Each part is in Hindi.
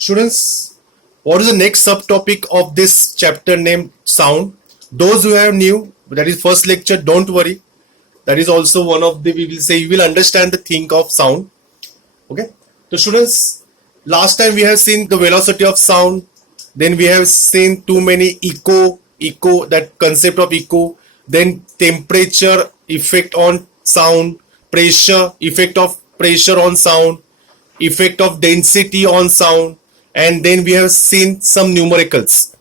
Students, what is the next subtopic of this chapter named sound? Those who have new, that is first lecture, don't worry. That is also one of the, we will say, you will understand the thing of sound. Okay. So students, last time we have seen the velocity of sound. Then we have seen too many echo, that concept of echo. Then temperature effect on sound, pressure, effect of pressure on sound, effect of density on sound, and then we have seen some numericals.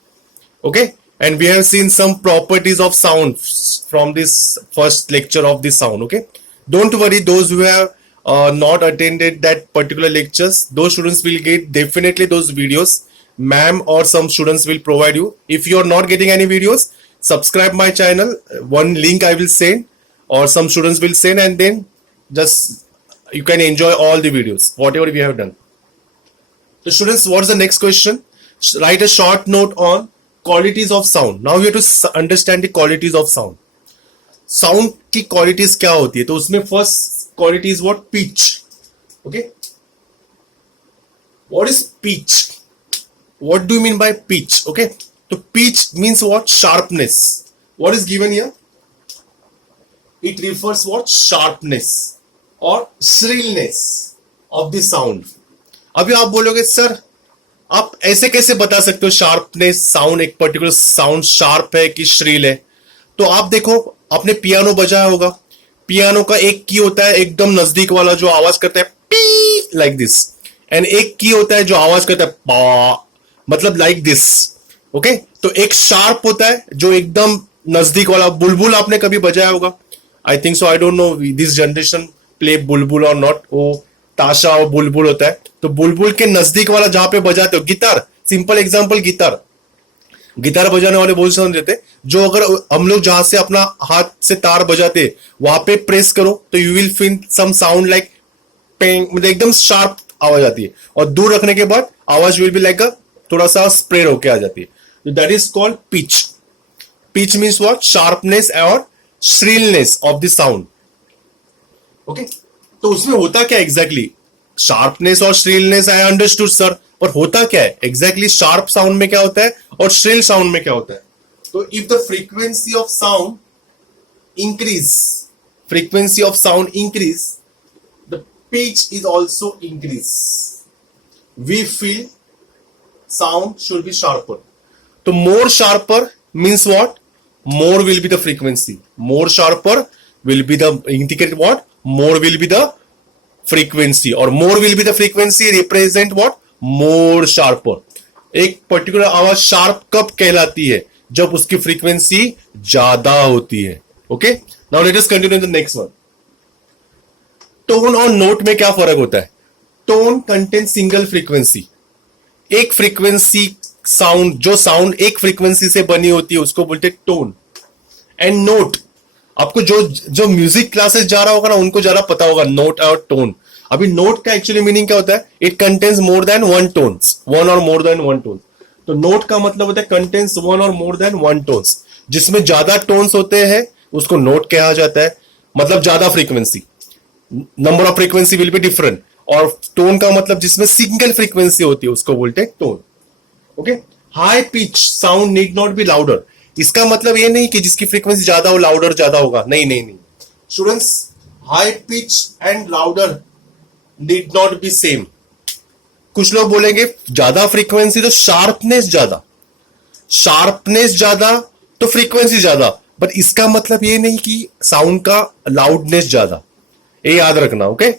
Okay, and we have seen some properties of sound from this first lecture of the sound. Okay, don't worry, those who have not attended that particular lectures, those students will get definitely those videos. Ma'am or some students will provide you. If you are not getting any videos, subscribe my channel. One link I will send, or some students will send, and then just you can enjoy all the videos, whatever we have done. So students, what's the next question? Write a short note on qualities of sound. Now we have to understand the qualities of sound. Sound की qualities क्या होती है? तो उसमें first quality is what? Pitch. Okay. What is pitch? What do you mean by pitch? Okay. So pitch means what? Sharpness. What is given here? It refers what? Sharpness or shrillness of the sound. अभी आप बोलोगे सर आप ऐसे कैसे बता सकते हो शार्पनेस साउंड, एक पर्टिकुलर साउंड शार्प है कि श्रील है? तो आप देखो, आपने पियानो बजाया होगा. पियानो का एक की होता है एकदम नजदीक वाला जो आवाज करता है पी लाइक दिस, एंड एक की होता है जो आवाज करता है पा, मतलब लाइक दिस. ओके, तो एक शार्प होता है जो एकदम नजदीक वाला. बुलबुल आपने कभी बजाया होगा? I think so, I don't know this generation play बुलबुल और नॉट. वो ताशा और बुलबुल होता है. तो बुलबुल के नजदीक वाला जहां पे बजाते हो, गिटार, सिंपल एग्जांपल, गिटार बजाने वाले बोल समझ देते, जो अगर हम लोग जहां से अपना हाथ से तार बजाते वहां पे प्रेस करो तो you will feel some sound like peng, मतलब एकदम शार्प आवाज आती है, और दूर रखने के बाद आवाज विल बी लाइक थोड़ा सा स्प्रेड होके आ जाती है. That is called pitch. Pitch means what? Sharpness और श्रीलनेस ऑफ द साउंड. ओके, तो उसमें होता क्या एग्जैक्टली? शार्पनेस और श्रीलनेस आई अंडरस्टूड सर, पर होता क्या है एग्जैक्टली? शार्प साउंड में क्या होता है और श्रिल साउंड में क्या होता है? तो if the frequency of sound increase, the pitch is also increase. We feel sound should be sharper. तो more sharper means what? More will be the frequency. More sharper will be the indicate what? More will be the frequency, or more will be the frequency represent what? More sharper. एक पर्टिकुलर आवाज शार्प कब कहलाती है? जब उसकी फ्रीक्वेंसी ज्यादा होती है. Okay, now let us continue the next one. Tone और नोट में क्या फर्क होता है? Tone contain single frequency. एक फ्रीक्वेंसी साउंड, जो साउंड एक फ्रीक्वेंसी से बनी होती है उसको बोलते हैं टोन. एंड नोट, आपको जो म्यूजिक क्लासेस जा रहा होगा ना उनको ज्यादा पता होगा नोट और टोन. अभी नोट का एक्चुअली मीनिंग क्या होता है? It contains more than one tones, one or more than one tones. तो नोट का मतलब होता है contains one or more than one tones. जिसमें ज्यादा टोन्स होते हैं उसको नोट कहा जाता है, मतलब ज्यादा frequency, number of frequency will be different. और टोन का मतलब जिसमें सिंगल फ्रीक्वेंसी होती है उसको बोलते हैं tone. Okay, high pitch sound need not be louder. इसका मतलब ये नहीं कि जिसकी फ्रीक्वेंसी ज्यादा हो लाउडर ज्यादा होगा. नहीं students, high pitch and louder need not be same. कुछ लोग बोलेंगे ज्यादा फ्रीक्वेंसी तो शार्पनेस ज्यादा तो फ्रीक्वेंसी ज्यादा, बट इसका मतलब ये नहीं कि साउंड का लाउडनेस ज्यादा. ये याद रखना. ओके,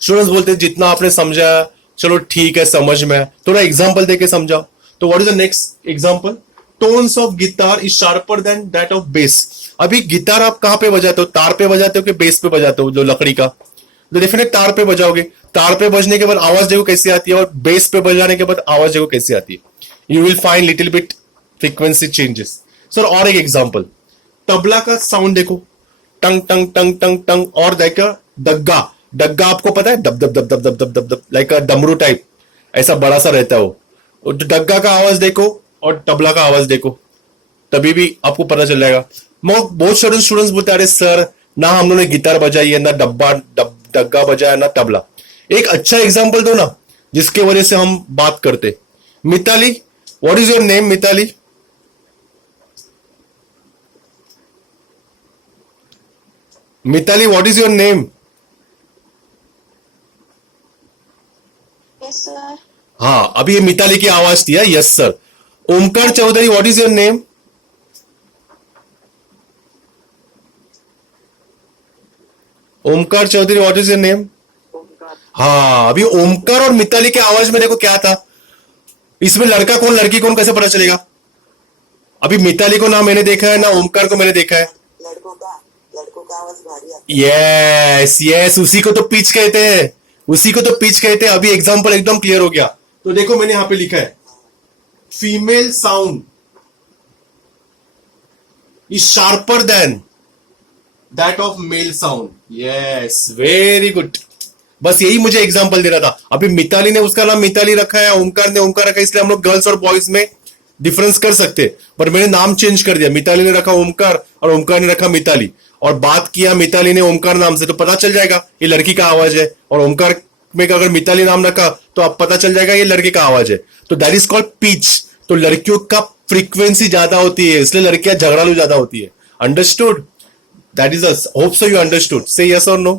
स्टूडेंट्स बोलते हैं जितना आपने समझा चलो ठीक है, समझ में. थोड़ा एग्जांपल देके समझाओ. तो what is the next example? Tones of guitar is sharper than that of bass. अभी गिटार आप कहां पे बजाते हो? तार पे बजाते हो कि बेस पे बजाते हो? जो लकड़ी का, तो डेफिनेट तार पे बजाओगे. तार पे बजने के बाद आवाज देखो कैसी आती है, और बेस पे बजाने के बाद आवाज देखो कैसी आती है. You will find little beat frequency changes. Sir और एक एग्जांपल, तबला का साउंड देखो, टंग टंग टंग टंग टंग. और देखो डग्गा आपको पता है, dub dub dub dub dub dub dub dub, like अ डमरू टाइप, ऐसा बड़ा सा रहता है वो. डग्गा का आवाज देखो और तबला का आवाज देखो, तभी भी आपको पता चल जाएगा. बहुत सारे स्टूडेंट्स बोलते हैं अरे सर ना हम लोगों ने गिटार बजाई है, ना डग्गा बजाया, ना तबला. एक अच्छा एग्जांपल दो ना. जिसके वजह से हम बात करते। Mitali, what is your name Mitali? Mitali, what is your name? Yes, sir. हाँ, अभी ये मिताली की आवाज थी। Yes sir. Omkar Chaudhary, what is your name? Omkar Chaudhary, what is your name? हाँ, अभी ओमकार और मिताली की आवाज में देखो क्या था। इसमें लड़का कौन लड़की कौन कैसे पता चलेगा? अभी मिताली को ना मैंने देखा है ना ओमकार को मैंने देखा है। लड़कों का आवाज भारी आता है। यस यस, उसी को तो पिच कहते हैं, उसी को तो पिच कहते हैं। अभी एग्जांपल एकदम क्लियर हो गया। तो देखो मैंने यहां पे लिखा है female sound is sharper than that of male sound. Yes, very good. बस यही मुझे एग्जांपल देना था। अभी मिताली ने उसका नाम मिताली रखा है, ओमकार ने ओमकार रखा है, इसलिए हम लोग गर्ल्स और बॉयज में डिफरेंस कर सकते, पर मैंने नाम चेंज कर दिया। मिताली ने रखा ओमकार और ओमकार ने रखा मिताली, और बात किया मिताली ने ओमकार नाम से, तो पता चल जाएगा ये लड़की का आवाज है। और ओमकार में अगर मिताली नाम रखा तो आप पता चल जाएगा ये लड़के का आवाज है। तो दैट इज कॉल्ड पिच। तो लड़कियों का फ्रीक्वेंसी ज्यादा होती है, इसलिए लड़कियां झगड़ालू ज्यादा होती है। Understood? That is hope so you understood. से यस और नो?